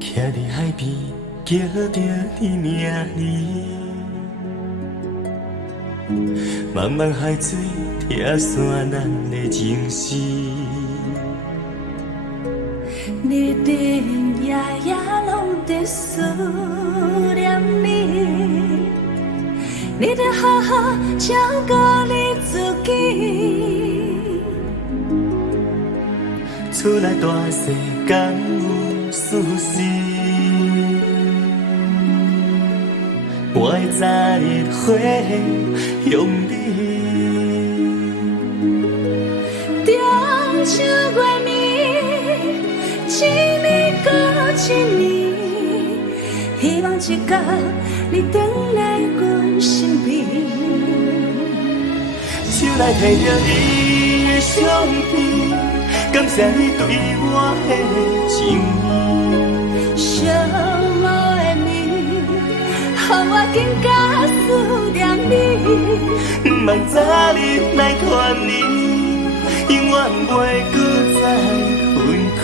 徛伫海边，叫着你名字，茫茫海水拆散咱的情丝。日日夜夜拢在思念你，你得好好照顾你自己。出来大世间有事事，我的昨日花向你，中秋月暝，一年过一年，希望一天你回来阮身边。手来摕着你的相片，感谢你对我的情意。寂寞的暝，予我更加思念你。不望早日来团圆，永远袂搁再分开。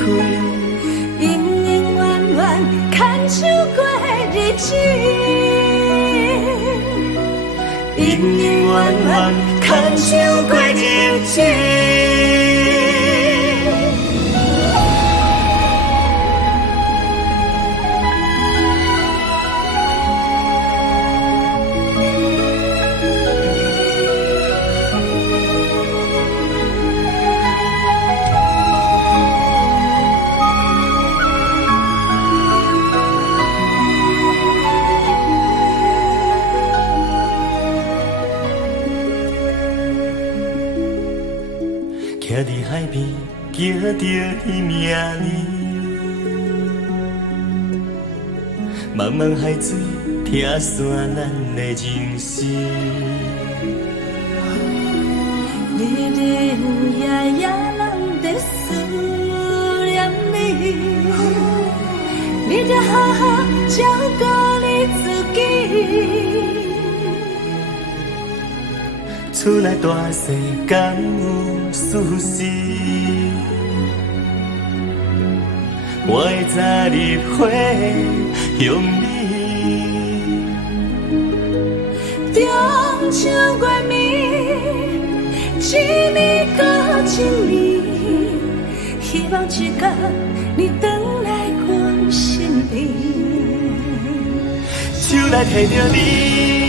永永远远牵手过日子，永永远远牵手过日子。徛伫海边，叫着你名字，茫茫海水拆散咱的情丝。日日夜夜拢在思念你，你得好好照顾你自己。出来大世间有事事，我的昨日花向你，中秋月暝，一年过一年，希望一天你回来阮身边。手来摕着你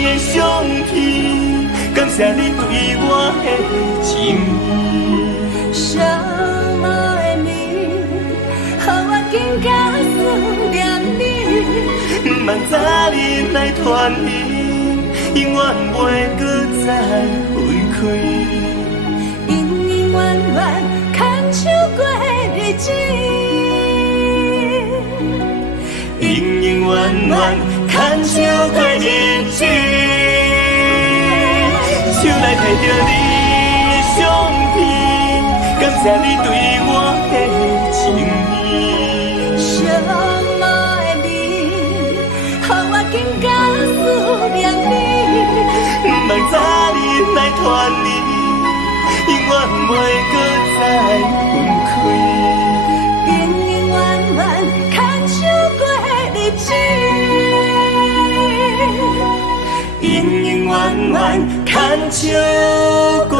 的相片，感谢你对我的情意。寂寞的暝，予我更加思念你。不望早日来团圆，永远袂搁再分开。永永远远牵手过日子，永永远远牵手过日子。手来摕着你的相片，感谢你对我的情意。寂寞的暝，予我更加思念你。不望早日来团圆，永远袂搁再分开。永永远远牵手过日子，永永远远牵手过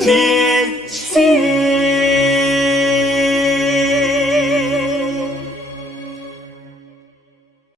日子。